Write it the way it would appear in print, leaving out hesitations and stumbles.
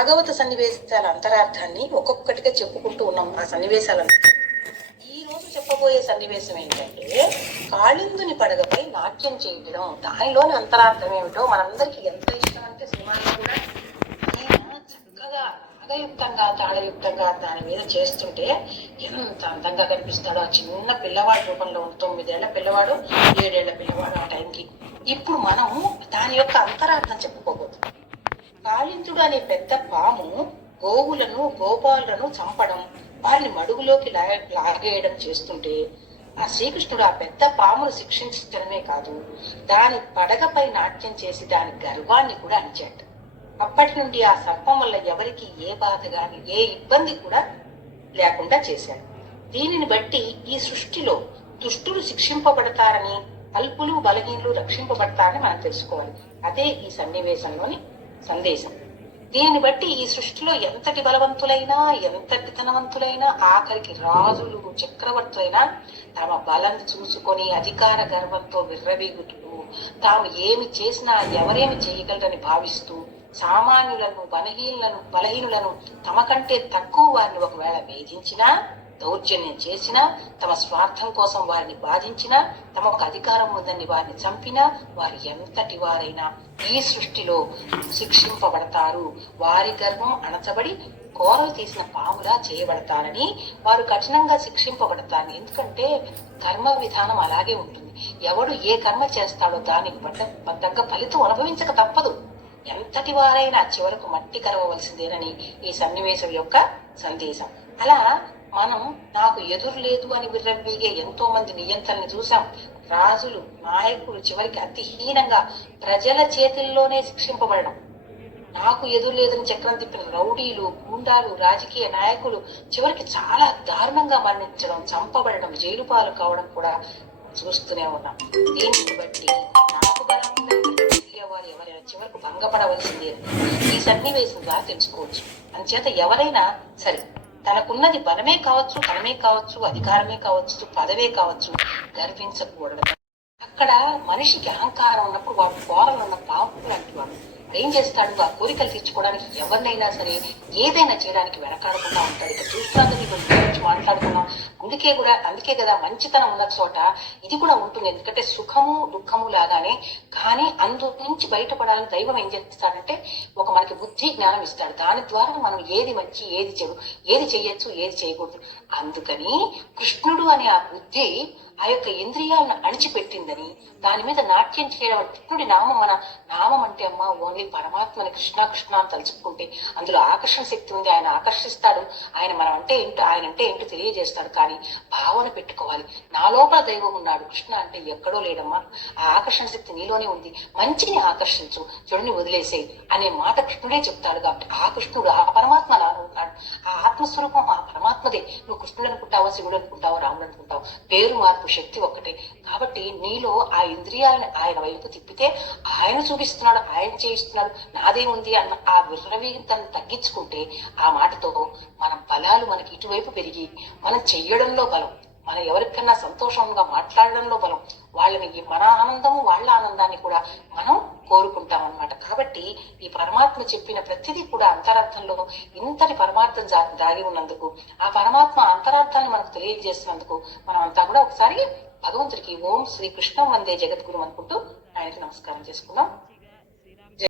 భాగవత సన్నివేశాల అంతరార్థాన్ని ఒక్కొక్కటిగా చెప్పుకుంటూ ఉన్నాం. ఆ సన్నివేశాలను ఈ రోజు చెప్పబోయే సన్నివేశం ఏంటంటే కాళిందుని పడగపై నాట్యం చేయడం. దానిలోని అంతరార్థం ఏమిటో మనందరికీ ఎంత ఇష్టం అంటే సినిమాలో కూడా ఆయన చక్కగా రాగయుక్తంగా తాళయుక్తంగా దాని మీద చేస్తుంటే ఎంత అందంగా కనిపిస్తాడో. ఆ చిన్న పిల్లవాడి రూపంలో 9 ఏళ్ల పిల్లవాడు 7 ఏళ్ల పిల్లవాడు ఆ టైంకి. ఇప్పుడు మనం దాని యొక్క అంతరార్థం చెప్పుకోబోతున్నాం. కాళిందుడు అనే పెద్ద పాము గోవులను గోపాలను చంపడం, వారిని మడుగులోకి లాగేయడం చేస్తుంటే ఆ శ్రీకృష్ణుడు ఆ పెద్ద పామును శిక్షించడమే కాదు, దాని పడగపై నాట్యం చేసి దాని గర్వాన్ని కూడా అణిచాడు. అప్పటి నుండి ఆ సర్పం వల్ల ఎవరికి ఏ బాధ గాని ఏ ఇబ్బంది కూడా లేకుండా చేశాడు. దీనిని బట్టి ఈ సృష్టిలో దుష్టులు శిక్షింపబడతారని, అల్పులు బలహీనులు రక్షింపబడతారని మనం తెలుసుకోవాలి. అదే ఈ సన్నివేశంలోని సందేశం. దీనిని బట్టి ఈ సృష్టిలో ఎంతటి బలవంతులైనా ఎంతటి ధనవంతులైనా ఆఖరికి రాజులు చక్రవర్తులైనా తమ బలం చూసుకొని అధికార గర్వంతో విర్రవీగుతూ తాము ఏమి చేసినా ఎవరేమి చేయగలరని భావిస్తూ సామాన్యులను బలహీనులను తమ కంటే తక్కువ వారిని ఒకవేళ వేధించినా, దౌర్జన్యం చేసినా, తమ స్వార్థం కోసం వారిని బాధించినా, తమకు అధికారం ఉందని వారిని చంపినా, వారు ఎంతటి వారైనా ఈ సృష్టిలో శిక్షింపబడతారు. వారి గర్వం అణచబడి కోరలు తీసిన పాములా చేయబడతారని, వారు కఠినంగా శిక్షింపబడతారు. ఎందుకంటే కర్మ విధానం అలాగే ఉంటుంది. ఎవడు ఏ కర్మ చేస్తాడో దానికి తగ్గ ఫలితం అనుభవించక తప్పదు. ఎంతటి వారైనా చివరకు మట్టి కరవవలసిందేనని ఈ సన్నివేశం యొక్క సందేశం. అలా మనం నాకు ఎదురు లేదు అని విర్రవీగే ఎంతో మంది నియంత్రణని చూసాం. రాజులు నాయకులు చివరికి అతిహీనంగా ప్రజల చేతుల్లోనే శిక్షింపబడడం, నాకు ఎదురు లేదని చక్రం తిప్పిన రౌడీలు, గూండాలు, రాజకీయ నాయకులు చివరికి చాలా దారుణంగా మరణించడం, చంపబడడం, జైలు పాలు కావడం కూడా చూస్తూనే ఉన్నాం. దీనిని బట్టి నాకు బలంగా వారు ఎవరైనా చివరకు భంగపడవలసిందే ఈ సన్నివేశం ద్వారా తెలుసుకోవచ్చు. అందుచేత ఎవరైనా సరే తనకున్నది బలమే కావచ్చు, ధనమే కావచ్చు, అధికారమే కావచ్చు, పదవే కావచ్చు, గర్వించకూడదు. అక్కడ మనిషికి అహంకారం ఉన్నప్పుడు వాడు కోరలు ఉన్న పాము లాంటి వాడు ఏం చేస్తాడు, ఆ కోరికలు తీర్చుకోవడానికి ఎవరినైనా సరే ఏదైనా చేయడానికి వెనకాడకుండా ఉంటాడు. ఇక చూస్తాను గురించి మాట్లాడుకున్నాం. అందుకే కదా మంచితనం ఉన్న చోట ఇది కూడా ఉంటుంది. ఎందుకంటే సుఖము దుఃఖము లాగానే, కానీ అందు నుంచి బయటపడాలని దైవం ఏం చేస్తాడంటే మనకి బుద్ధి జ్ఞానం ఇస్తాడు. దాని ద్వారా మనం ఏది మంచి ఏది చెడు, ఏది చెయ్యొచ్చు ఏది చేయకూడదు. అందుకని కృష్ణుడు అనే ఆ బుద్ధి ఆ యొక్క ఇంద్రియాలను అణిచిపెట్టిందని దాని మీద నాట్యం చేయడం. కృష్ణుడి నామం, మన నామం అంటే అమ్మ ఓన్లీ పరమాత్మని కృష్ణ కృష్ణ అని తలుచుకుంటే అందులో ఆకర్షణ శక్తి ఉంది. ఆయన ఆకర్షిస్తాడు. ఆయన మనం అంటే ఏంటో ఆయన అంటే ఏంటో తెలియజేస్తాడు. కానీ భావన పెట్టుకోవాలి, నా లోపల దైవం ఉన్నాడు, కృష్ణ అంటే ఎక్కడో లేడమ్మా, ఆ ఆకర్షణ శక్తి నీలోనే ఉంది, మంచిని ఆకర్షించు, చెడుని వదిలేసేయి అనే మాట కృష్ణుడే చెప్తాడు. కాబట్టి ఆ కృష్ణుడు ఆ పరమాత్మ నాలో ఉన్నాడు. ఆ ఆత్మస్వరూపం ఆ పరమాత్మదే. నువ్వు కృష్ణుడు అనుకుంటావా, శివుడు అనుకుంటావా, రాముడు అనుకుంటావు, పేరు మార్పు శక్తి ఒక్కటే. కాబట్టి నీలో ఆ ఇంద్రియాలను ఆయన వైపు తిప్పితే ఆయన చూపిస్తున్నాడు, ఆయన చేయిస్తున్నాడు, నాదేముంది అన్న ఆ విర్రవీగతను తగ్గించుకుంటే ఆ మాటతో మన బలాలు మనకి ఇటువైపు పెరిగి మనం చెయ్యడంలో బలం, మనం ఎవరికన్నా సంతోషంగా మాట్లాడడంలో బలం, వాళ్ళని మన ఆనందము వాళ్ళ ఆనందాన్ని కూడా మనం కోరుకుంటాం అన్నమాట. కాబట్టి ఈ పరమాత్మ చెప్పిన ప్రతిదీ కూడా అంతరార్థంలో ఇంతటి పరమార్థం దాగి ఉన్నందుకు, ఆ పరమాత్మ అంతరార్థాన్ని మనకు తెలియజేస్తున్నందుకు మనం అంతా కూడా ఒకసారి భగవంతుడికి ఓం శ్రీ కృష్ణం వందే జగద్గురు అనుకుంటూ ఆయనకి నమస్కారం చేసుకుందాం.